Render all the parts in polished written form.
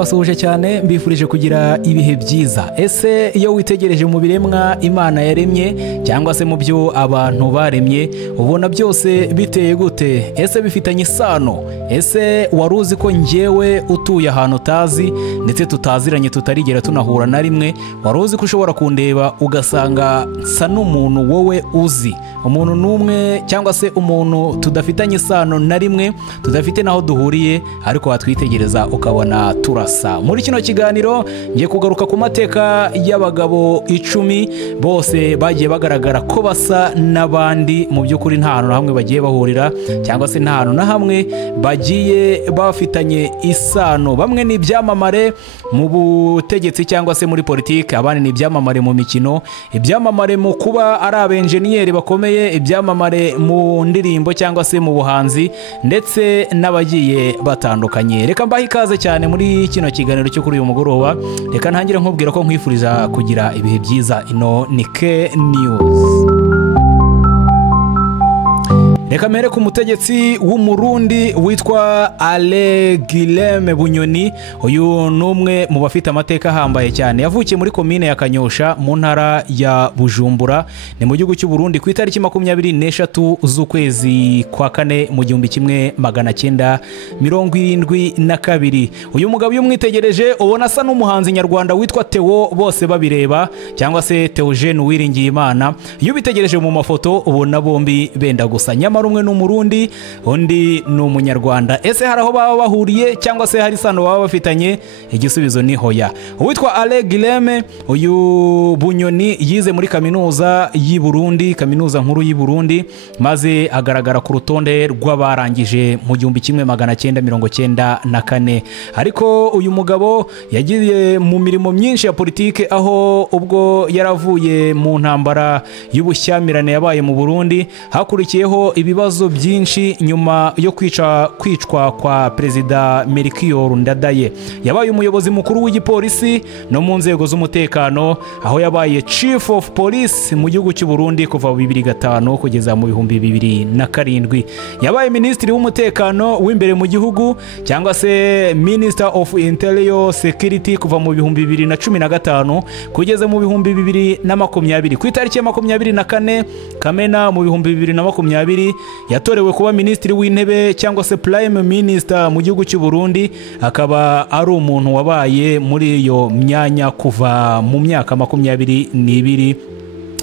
ndabasuhuje cyane mbifurije kugira ibihe byiza. Ese iyo witegereje mu biremwa Imana yaremye cyangwa se mu byo abantu baremye ubona byose biteye gute? Ese bifitanye isano? Ese wari uzi ko njyewe utuye ahantu utazi ndetse tutaziranye tutarigera tunahura na rimwe, wari uzi ko ushobora kundeba ugasanga nsa n'umuntu wowe uzi, umuntu n'umwe cyangwa se umuntu tudafitanye isano na rimwe, tudafite naho duhuriye, ariko watwitegereza ukabona turasa. Muri kino kiganiro ngiye kugaruka ku mateka y'abagabo 10 bose bagiye bagaragara ko basa n'abandi, mu by'ukuri nta hantu na hamwe bagiye bahurira cyangwa se nta hantu na hamwe bagiye bafitanye isano. Bamwe ni ibyamamare mu butegetsi cyangwa se muri politiki, abandi ni ibyamamare mu mikino, ibyamamare mu kuba ari abenjeniyeri bakomeye, ibyamamare mu ndirimbo cyangwa se mu buhanzi, ndetse n'abagiye batandukanye. Reka mbahe ikaze cyane muri kino kiganiro cyo kuri uyu mugoroba. Reka ntangire nkubwira ko nkwifuriza kugira ibihe byiza. Ino ni K News. Reka mere ku mutegetsi w'umurundi witwa Alain Guillaume Bunyoni. Uyu numwe mu bafite amateka ahambaye cyane. Yavukiye muri komine ya Kanyosha mu ntara ya Bujumbura, ni mu gihugu cy'u Burundi ku itariki 23 z'ukwezi kwa 4 mu 1972. Uyu mugabo iyo mwitegereje ubona asa n'umuhanzi nyarwanda witwa Theo bose babireba cyangwa se Theogene Uwiringiyimana. Iyo bitegereje mu mafoto ubona bombi benda gusa, nyamara umwe n'umurundi undi ni umunyarwanda. Ese hari aho baba bahuriye cyangwa se hari isano baba bafitanye? Igisubizo ni hoya. Uwitwa Alain Guillaume uyu Bunyoni yize muri kaminuza y'i Burundi, kaminuza nkuru y'i Burundi, maze agaragara ku rutonde rw'abarangije mu 1994. Ariko uyu mugabo yagiye mu mirimo myinshi ya politike, aho ubwo yaravuye mu ntambara y'ubushyamirane yabaye mu Burundi hakurikiyeho ibibazo byinshi nyuma yo kwicwa kwa Perezida Melchior Ndadaye. Yabaye umuyobozi mukuru w'igipolisi no mu nzego z'umutekano, aho yabaye Chief of Police mu gihugu cy'u Burundi kuva 2005 kugeza mu 2007. Yabaye Minisitiri w'umutekano w'imbere mu gihugu cyangwa se Minister of Interior Security kuva mu 2015 kugeza mu 2020. Ku itariki ya 24 Kamena mu 2020 yatorewe kuba Minisitiri w'intebe cyangwa se Prime Minister mu gihugu cy'u Burundi. Akaba ari umuntu wabaye muri iyo myanya kuva mu myaka 22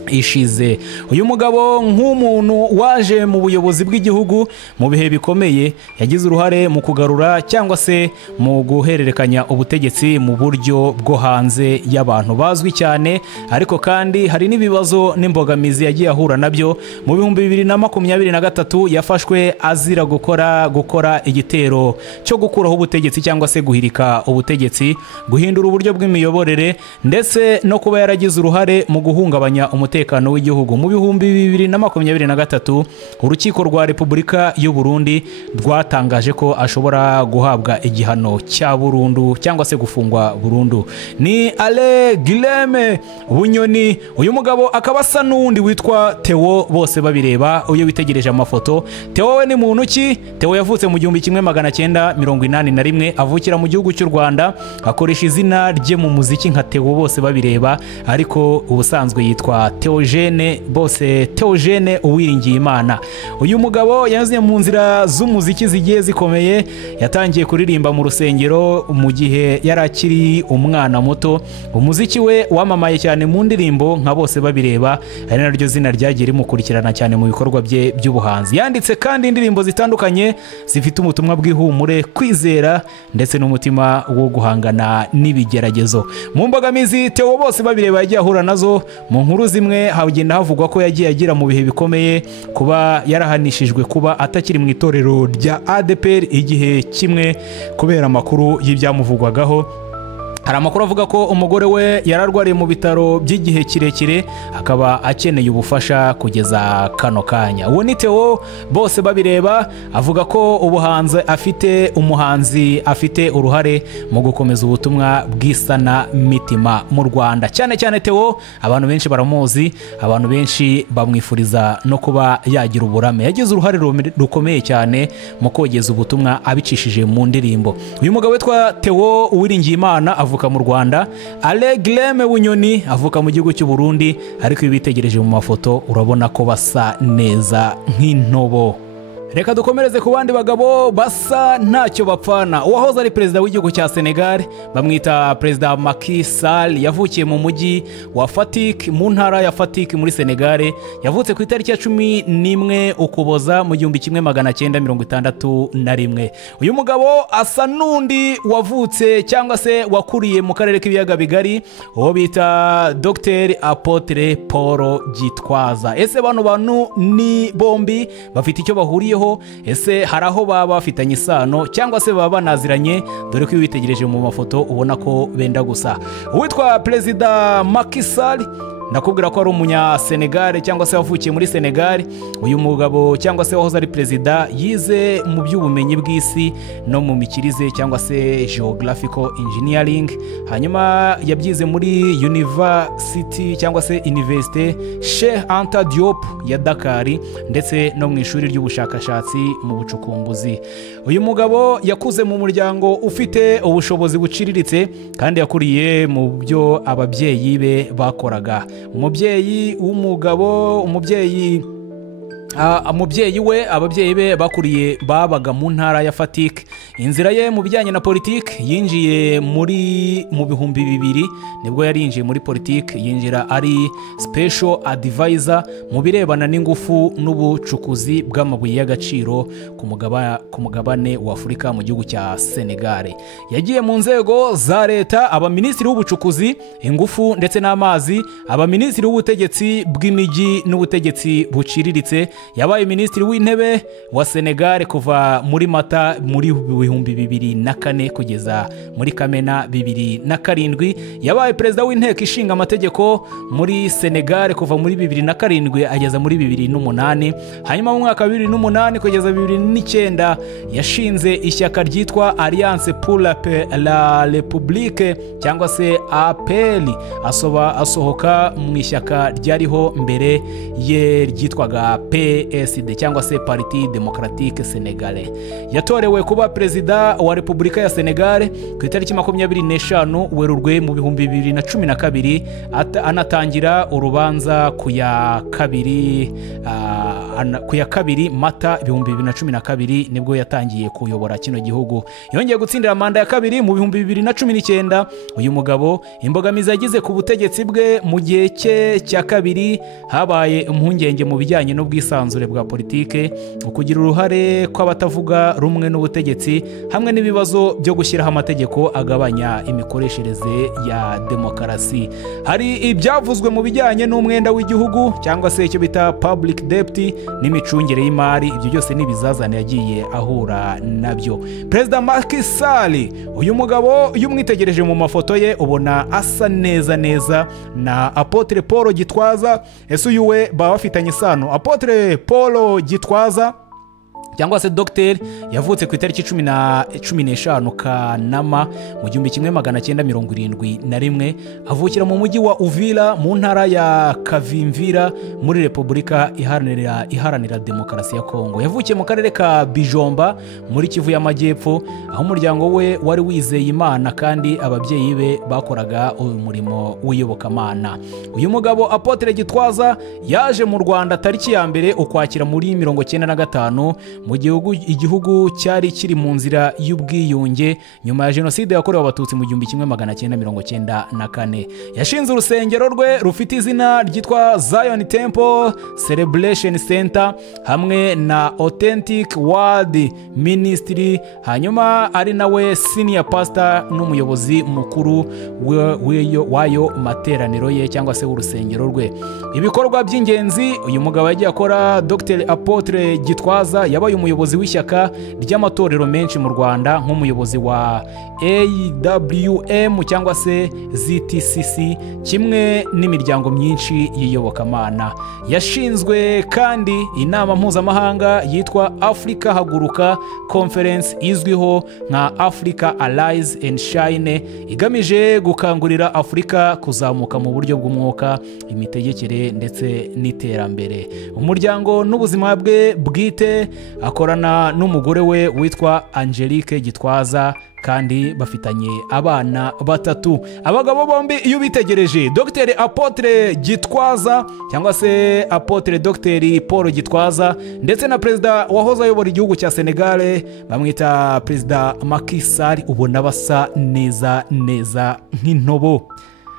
ishize. Uyu mugabo nk'umuntu waje mu buyobozi bw'igihugu mu bihe bikomeye, yagize uruhare mu kugarura cyangwa se mu guhererekanya ubutegetsi mu buryo bwo hanze y'abantu bazwi cyane, ariko kandi hari n'ibibazo n'imbogamizi yagiye ahura nabyo. Mu 2023 yafashwe azira gukora igitero cyo gukuraho ubutegetsi cyangwa se guhirika ubutegetsi, guhindura uburyo bw'imiyoborere, ndetse no kuba yaragize uruhare mu guhungabanya umutekano w'igihugu. Mu 2023 urukiko rwa Repubulika y'u Burundi rwatangaje ko ashobora guhabwa igihano cya burundu cyangwa se gufungwa burundu. Ni Alain Guillaume Bunyoni. Uyu mugabo akaba asa n'undi witwa Theo bose babireba. Uyu witegereje amafoto, Theo we ni muntu ki? Theo yavutse mu 1981, avukira mu gihugu cy'u Rwanda, akoresha izina rye mu muziki nka Theo bose babireba, ariko ubusanzwe yitwa Theogene Uwiringiyimana. Uyu mugabo yaziye mu nzira z'umuziki zigiye zikomeye. Yatangiye kuririmba mu rusengero mu gihe yarakiri umwana muto. Umuziki we wamamaye cyane mu ndirimbo nka bose babireba, ari naryo zina ryagiye rimukurikirana cyane mu bikorwa bye by'ubuhanzi. Yanditse kandi indirimbo zitandukanye zifite umutumwa bw'ihumure, kwizera, ndetse n'umutima wo guhangana n'ibigeragezo. Mu mbogamizi Theo bose babireba yagiye ahura nazo, mu nkuru zimwe hagenda havugwa ko yagiye agira mu bihe bikomeye kuba yarahanishijwe kuba atakiri mu itorero rya ADPR igihe kimwe kubera amakuru y'ibyamuvugwagaho. hari amakuru avuga ko umugore we yararwariye mu bitaro by'igihe kirekire akaba akeneye ubufasha kugeza kano kanya. Uwo ni Theo bose babireba avuga ko umuhanzi afite uruhare mu gukomeza ubutumwa bw'isana mitima mu Rwanda. Cyane cyane Theo abantu benshi baramuzi, abantu benshi bamwifuriza no kuba yagira uburame. Yagize uruhare rukomeye cyane mu kogeza ubutumwa abicishije mu ndirimbo. Uyu mugabo witwa Theo Uwiringiyimana avuka mu Rwanda. Alegleme Bunyoni avuka mu gihugu cy'u Burundi, ariko ibitegereje mu mafoto urabona ko basa neza nk'intobo. Reka dukomereze ku bandi bagabo basa ntacyo bapfana. Uwahoze ari perezida w'igihugu cya Senegal bamwita perezida Macky Sall, yavukiye mu mujyi wa Fatick mu ntara ya Fatick muri Senegal. Yavutse ku itariki ya 11 Ukuboza mu 1961. Uyu mugabo asa n'undi wavutse cyangwa se wakuriye mu karere k'ibiyaga bigari, uwo bita Dr Apotre Paul Gitwaza. Ese bano bantu ni bombi bafite icyo bahuriye? Ese hari aho baba bafitanye isano cyangwa se baba banaziranye, dore ko witegereje mu mafoto ubona ko benda gusa. Uwitwa perezida Macky Sall nakubwira ko ari umunya Senegal cyangwa se wavukiye muri Senegal. Uyu mugabo cyangwa se wahoze ari perezida yize mu by'ubumenyi bw'isi no mu mikirize cyangwa se geographical engineering, hanyuma yabyize muri university cyangwa se université Cheikh Anta Diop ya Dakar, ndetse no mu ishuri ry'ubushakashatsi mu bucukumbuzi. Uyu mugabo yakuze mu muryango ufite ubushobozi buciriritse kandi yakuriye mu byo ababyeyi be bakoraga. Umubyeyi we ababyeyi be bakuriye babaga mu ntara ya Fatick. Inzira ye mu bijyanye na politiki yinjiye mu bihumbi 2000 nibwo yarinjiye muri politiki, yinjira ari special advisor mu birebana n'ingufu n'ubucukuzi bw'amabuye y'agaciro ku mugabane wa Afurika mu gihugu cya Senegal. Yagiye mu nzego za leta, aba minisitiri w'ubucukuzi, ingufu ndetse n'amazi, aba minisitiri w'ubutegetsi bw'imijyi n'ubutegetsi buciriritse, yabaye minisitiri w'intebe wa Senegal kuva muri Mata muri 2004 kugeza muri Kamena 2007. Yabaye perezida w'inteko ishinga amategeko muri Senegal kuva muri 2007 ageza muri 2008. Hanyuma mu mwaka 2008 kugeza 2009 yashinze ishyaka ryitwa Alliance pour la République cyangwa se APL, asohoka mu ishyaka ryariho mbere ye ryitwaga PSD cyangwa se Parti Démocratique Sénégalais. Yatorewe kuba perezida wa Repubulika ya Senegal ku itariki 25 Werurwe mu 2012, anatangira urubanza ku ya 2 Mata 2012 nibwo yatangiye kuyobora kino gihugu. Yongeye gutsindira manda ya kabiri mu 2019. Uyu mugabo imbogamizi yagize ku butegetsi bwe mu gihe cye cya kabiri habaye impungenge mu bijyanye n'ubwisanzure bwa politike, ukugira uruhare kw'abatavuga rumwe n'ubutegetsi, hamwe n'ibibazo byo gushyiraho amategeko agabanya imikoreshereze ya demokarasi. Hari ibyavuzwe mu bijyanye n'umwenda w'igihugu cyangwa se icyo bita public debt n'imicungire y'imari. Ibyo byose n'ibizazane yagiye ahura nabyo. Perezida Macky Sall, uyu mugabo iyo umwitegereje mu mafoto ye ubona asa neza na Apotre Paul Gitwaza. Ese uyu we baba bafitanye isano? Apotre Paul Gitwaza cyangwa se Dr yavutse ku itariki 15 Kanama mu 1971, avukira mu mujyi wa Uvira mu ntara ya Kavimvira muri Repubulika iharanira demokarasi ya Kongo. Yavukiye mu karere ka Bijomba muri Kivu y'Amajyepfo, aho umuryango we wari wizeye Imana kandi ababyeyi be bakoraga umurimo w'iyobokamana. Uyu mugabo Apotre Gitwaza yaje mu Rwanda tariki ya 1 Ukwakira muri 1995 mu igihugu cyari kiri mu nzira y'ubwiyunge nyuma ya jenoside yakorewe abatutsi mu 1994. Yashinze urusengero rwe rufite izina ryitwa Zion Temple Celebration Center hamwe na Authentic Word Ministry, hanyuma ari nawe senior pastor n'umuyobozi mukuru wayo materaniro ye cyangwa se urusengero rwe. Ibikorwa by'ingenzi uyu mugabo yagiye akora Dr Apotre Gitwaza, yabaye umuyobozi w'ishyaka ry'amatorero menshi mu Rwanda nk'umuyobozi wa AWM cyangwa se ZTCC kimwe n'imiryango myinshi y'iyobokamana. Yashinzwe kandi inama mpuzamahanga yitwa Africa Haguruka Conference izwiho nka Africa Arise and Shine, igamije gukangurira Afurika kuzamuka mu buryo bw'umwuka, imitegekere ndetse n'iterambere. Umuryango n'ubuzima bwe bwite akorana n'umugore we witwa Angelique Gitwaza kandi bafitanye abana 3. Abagabo bombi iyo bitegereje, Dr Apotre Gitwaza cyangwa se Apotre Dr Paul Gitwaza ndetse na perezida wahoze ayobora igihugu cya Senegal bamwita perezida Macky Sall, ubona basa neza nk'intobo.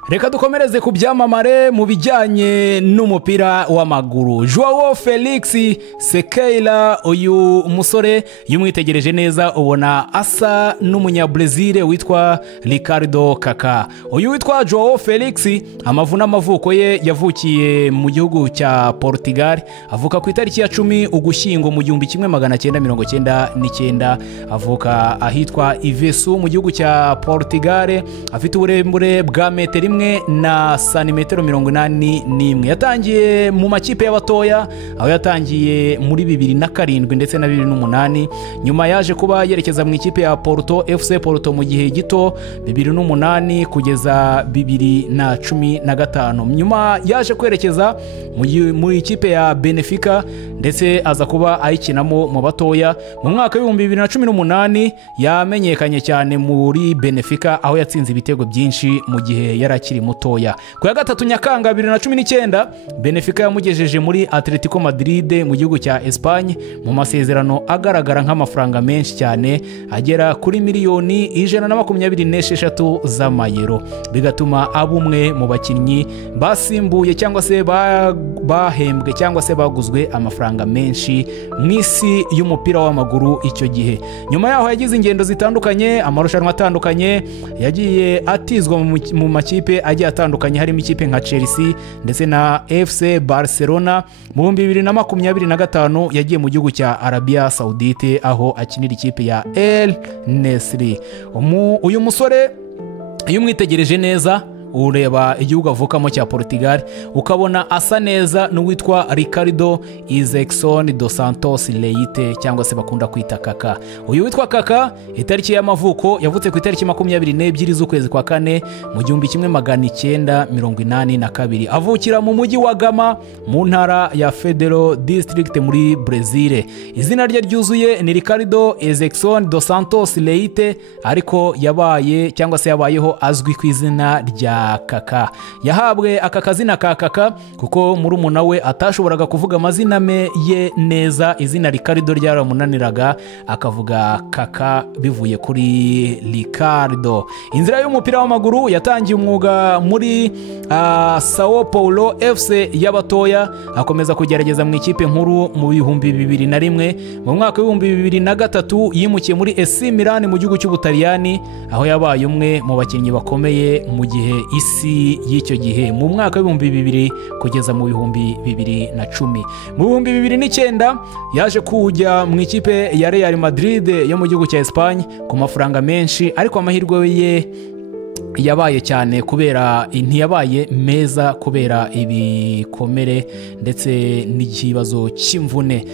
Reka dukomereze ku byamamare mu bijyanye n'umupira w'amaguru. Joao Felix Sekeila, uyu musore yumwitegereje neza ubona asa n'umunyabrazil witwa Ricardo Kaka. Uyu witwa Joao Felix amavuna amavuko ye yavukiye mu gihugu cya Portugal, avuka ku itariki ya 10 Ugushyingo mu 1999, avuka ahitwa Ivesu mu gihugu cya Portugal, afite uburebure bwa metero na santimetero 81. Yatangiye mu makipe y'abatoya aho yatangiye muri 2007 ndetse na 2008, nyuma yaje kuba yerekeza mu ikipe ya Porto FC Porto mu gihe gito 2008 kugeza 2015. Nyuma yaje kwerekeza mu ikipe ya Benfica ndetse aza kuba ayikinamo mu batoya. Mu mwaka wa 2018 yamenyekanye cyane muri Benfica aho yatsinze ibitego byinshi mu gihe yarakiri mutoya. Ku ya 3 Nyakanga 2019 Benfica yamugejeje muri Atletico Madrid mu gihugu cya Espagne mu masezerano agaragara nk'amafaranga menshi cyane agera kuri miliyoni 126 z'amayero, bigatuma abumwe mu bakinnyi basimbuye cyangwa se bahembwe cyangwa se baguzwe amafaranga menshi mu isi y'umupira w'amaguru icyo gihe. Nyuma yaho yagize ingendo zitandukanye, amarushanwa atandukanye, yagiye atizwa mu makipe agiye atandukanye harimo ikipe nka Chelsea ndetse na FC Barcelona. Mu 2025 yagiye mu gihugu cya Arabia Saudite aho akinira ikipe ya El Nesri. Uyu musore iyo umwitegereje neza ureba igihugu avukamo cya Portugal ukabona asa neza n'uwitwa Ricardo Izexon dos Santos Leite cyangwa se bakunda kwita Kaka. Uyu witwa Kaka itariki y'amavuko yavutse ku itariki 22 z'ukwezi kwa 4 mu 1982, avukira mu mujyi wa Gama mu ntara ya Federal District muri Brazil. Izina rye ryuzuye ni Ricardo Izexon dos Santos Leite, ariko yabaye cyangwa se yabayeho azwi ku izina rya Kaka. Yahabwe aka kazina ka Kaka kuko murumuna we atashoboraga kuvuga amazina ye neza, izina Ricardo ryaramunaniraga akavuga Kaka bivuye kuri Ricardo. Inzira y'umupira w'amaguru yatangiye umwuga muri Sao Paulo FC y'abatoya, akomeza kugerageza mu ikipe nkuru mu 2001. Mu mwaka wa 2003 yimukiye muri AC Milan mu gihugu cy'Ubutaliyani aho yabaye umwe mu bakinnyi bakomeye mu gihe isi y'icyo gihe mu mwaka wa 2000 kugeza mu 2010. Mu 2009 yaje kujya mu ikipe ya Real Madrid yo mu gihugu cya Espagne ku mafaranga menshi, ariko amahirwe ye yabaye cyane kubera ntiyabaye meza kubera ibikomere ndetse n'ikibazo cy'imvune.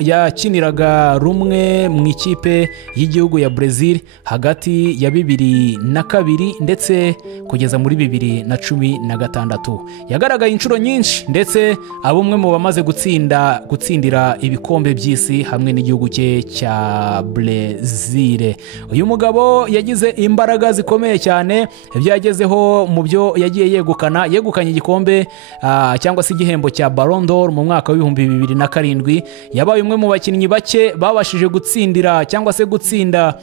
Yakiniraga rumwe mu ikipe y'igihugu ya Brazil hagati ya 2002 ndetse kugeza muri 2016. Yagaragaye inshuro nyinshi ndetse abumwe mu bamaze gutsindira ibikombe by'isi hamwe n'igihugu cye cya Brazil. Uyu mugabo yagize imbaraga zikomeye cyane byagezeho mu byo yagiye yegukanye igikombe cyangwa se igihembo cya Ballon d'Or mu mwaka wa 2007. Yabaye umwe mu bakinnyi bake babashije gutsindira cyangwa se gutsinda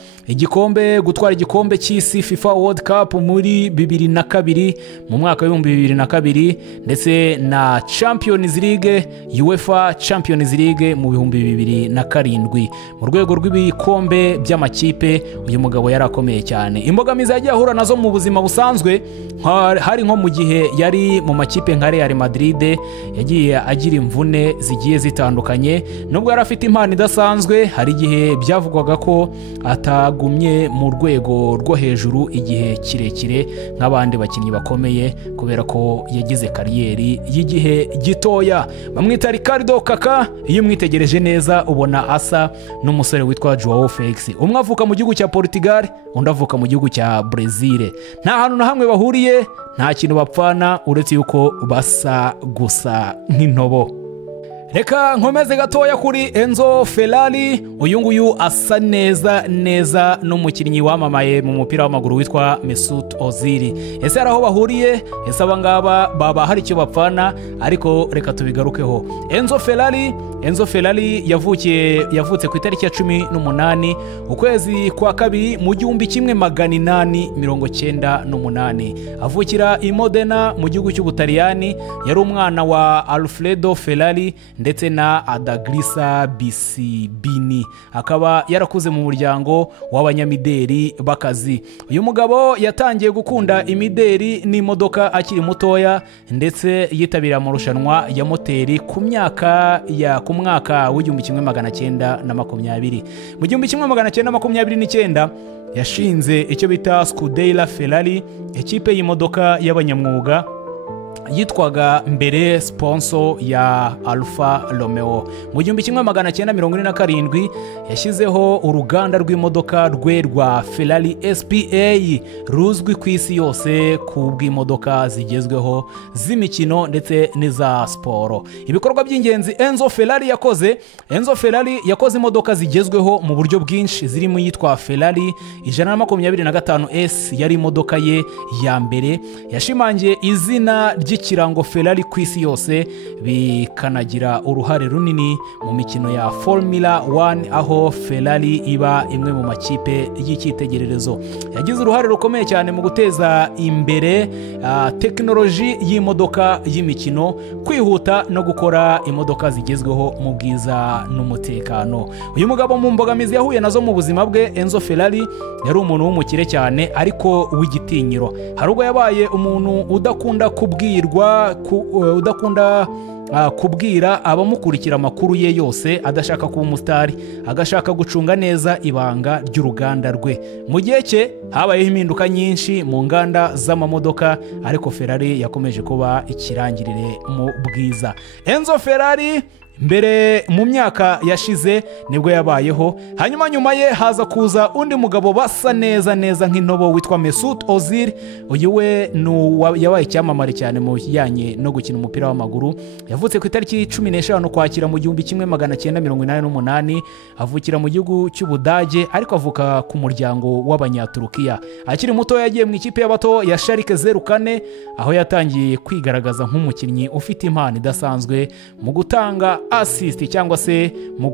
gutwara igikombe cy'isi FIFA World Cup muri 2002 mu mwaka wa 2002 ndetse na Champions League, UEFA Champions League mu 2007. Mu rwego rw'ibikombe by'amakipe uyu mugabo yarakomeye cyane. Imbogamizi yagiye ahura nazo mu buzima busanzwe, hari nko mu gihe yari mu makipe nka Real Madrid yagiye agira imvune zigiye zitandukanye. Nubwo yari afite impano idasanzwe, hari igihe byavugwaga ko atagumye mu rwego rwo hejuru igihe kirekire nk'abandi bakinnyi bakomeye, kubera ko yagize kariyeri y'igihe gitoya. Bamwita Ricardo Kaka. Iyo mwitegereje neza ubona asa n'umusore witwa Joao Felix. Umwe avuka mu gihugu cya Portugal, undi avuka mu gihugu cya Brazil. Nta hantu na hamwe bahuriye, nta kintu bapfana uretse yuko basa gusa nk'intobo. Reka nkomeze gatoya kuri Enzo Ferrari. Uyu nguyu asa neza n'umukinnyi wamamaye mu mupira w'amaguru witwa Mesut Ozil. Ese hari aho bahuriye? Ese abangaba baba hari icyo bapfana? Ariko reka tubigarukeho. Enzo Ferrari yavutse ku itariki ya 18 ukwezi kwa kabiri mu 1898. Avukira i Modena mu gihugu cy'Ubutaliyani. Yari umwana wa Alfredo Ferrari ndetse na Adagrisa Bisibini. Akaba yarakuze mu muryango w'abanyamideri bakazi. Uyu mugabo yatangiye gukunda imideri n'imodoka akiri mutoya, ndetse yitabira amarushanwa ya moteri ku mwaka w'1920. Mu 1929 yashinze icyo bita Scuderia Ferrari, ikipe y'imodoka y'abanyamwuga yitwaga mbere sponsor ya Alfa Romeo. Mu 1947 yashyizeho uruganda rw'imodoka rwa Ferrari SPA, ruzwi ku isi yose ku bw'imodoka zigezweho z'imikino ndetse n'iza siporo. Ibikorwa by'ingenzi Enzo Ferrari yakoze imodoka zigezweho mu buryo bwinshi, zirimo yitwa Ferrari 125S, yari imodoka ye ya mbere. Yashimangiye izina ry'ikirango Ferrari ku isi yose, bikanagira uruhare runini mu mikino ya Formula 1, aho Ferrari iba imwe mu makipe y'icyitegererezo. Yagize uruhare rukomeye cyane mu guteza imbere tekinoloji y'imodoka y'imikino, kwihuta no gukora imodoka zigezweho mu bwiza n'umutekano. Uyu mugabo mu mbogamizi yahuye nazo mu buzima bwe, Enzo Ferrari yari umuntu w'umukire cyane ariko w'igitinyiro. Hari ubwo yabaye umuntu udakunda kubwira abamukurikira amakuru ye yose, adashaka kuba umusitari, agashaka gucunga neza ibanga ry'uruganda rwe. Mu gihe cye habayeho impinduka nyinshi mu nganda z'amamodoka, ariko Ferrari yakomeje kuba ikirangirire mu bwiza. Enzo Ferrari mbere mu myaka yashize nibwo yabayeho. Hanyuma nyuma ye haza kuza undi mugabo basa neza nk'intobo witwa Mesut Ozil. Uyu we yabaye icyamamare cyane mu bijyanye no gukina umupira w'amaguru. Yavutse ku itariki 15 Ukwakira mu 1988. Avukira mu gihugu cy'Ubudage, ariko avuka ku muryango w'Abanyaturukiya. Akiri muto yagiye mu ikipe y'abato ya Schalke 04, aho yatangiye kwigaragaza nk'umukinnyi ufite impano idasanzwe mu gutanga assist cyangwa se mu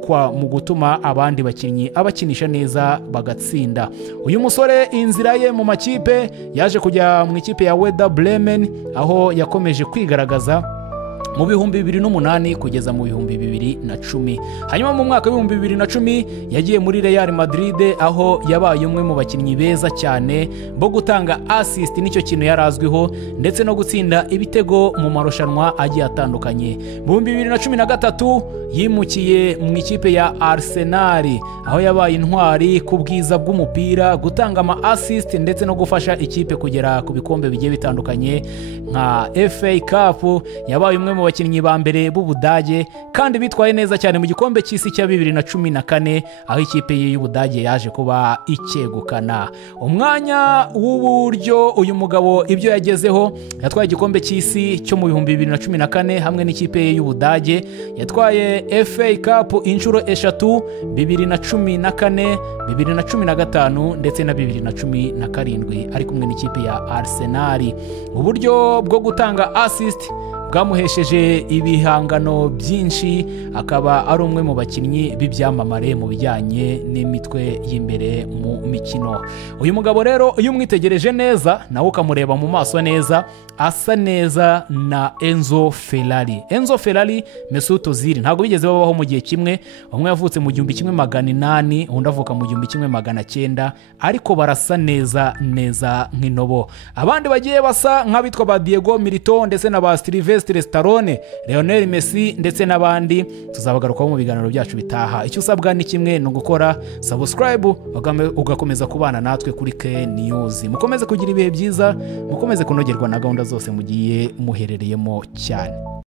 gutuma abandi bakinnyi abakinisha neza bagatsinda. Uyu musore inzira ye mu makipe yaje kujya mu ikipe ya Werder Bremen, aho yakomeje kwigaragaza mu 2008 kugeza mu 2010. Hanyuma mu mwaka wa 2010 yagiye muri Real Madrid, aho yabaye umwe mu bakinnyi beza cyane bo gutanga assist, nicyo kintu yarazwiho, ndetse no gutsinda ibitego mu marushanwa agiye atandukanye. Mu 2013 yimukiye mu ikipe ya Arsenal, aho yabaye intwari ku bwiza bw'umupira, gutanga ama assist ndetse no gufasha ikipe kugera ku bikombe bigiye bitandukanye nka FA Cup. Yabaye umwe mu bakinnyi ba mbere b'Ubudage kandi bitwaye neza cyane mu gikombe cy'isi cya 2014, aho ikipe y'Ubudage yaje kuba icyegukana. Umwanya w'uburyo uyu mugabo ibyo yagezeho: yatwaye igikombe cy'isi cyo mu 2014 hamwe n'ikipe y'Ubudage, yatwaye FA Cup inshuro 3, 2014, 2015 ndetse na 2017, ari kumwe n'ikipe ya Arsenal. Uburyo bwo gutanga assist bwamuhesheje ibihangano byinshi, akaba ari umwe mu bakinnyi b'ibyamamare mu bijyanye n'imitwe y'imbere mu mikino. Uyu mugabo rero iyo umwitegereje neza nawe ukamureba mu maso neza, asa neza na Enzo Ferrari. Enzo Ferrari, Mesut Ozil ntabwo bigeze babaho mu gihe kimwe, umwe yavutse mu 1800 undi avuka mu 1900, ariko barasa neza nk'inobo. Abandi bagiye basa nk'abitwa ba Diego Milito ndetse na ba Sylvester Stallone, Lionel Messi ndetse n'abandi, tuzabagarukaho mu biganiro byacu bitaha. Icyo usabwa ni kimwe, no gukora subscribe ugakomeza kubana natwe kuri KN News. Mukomeze kugira ibihe byiza, mukomeze kunogerwa na gahunda zose mugiye muherereyemo cyane.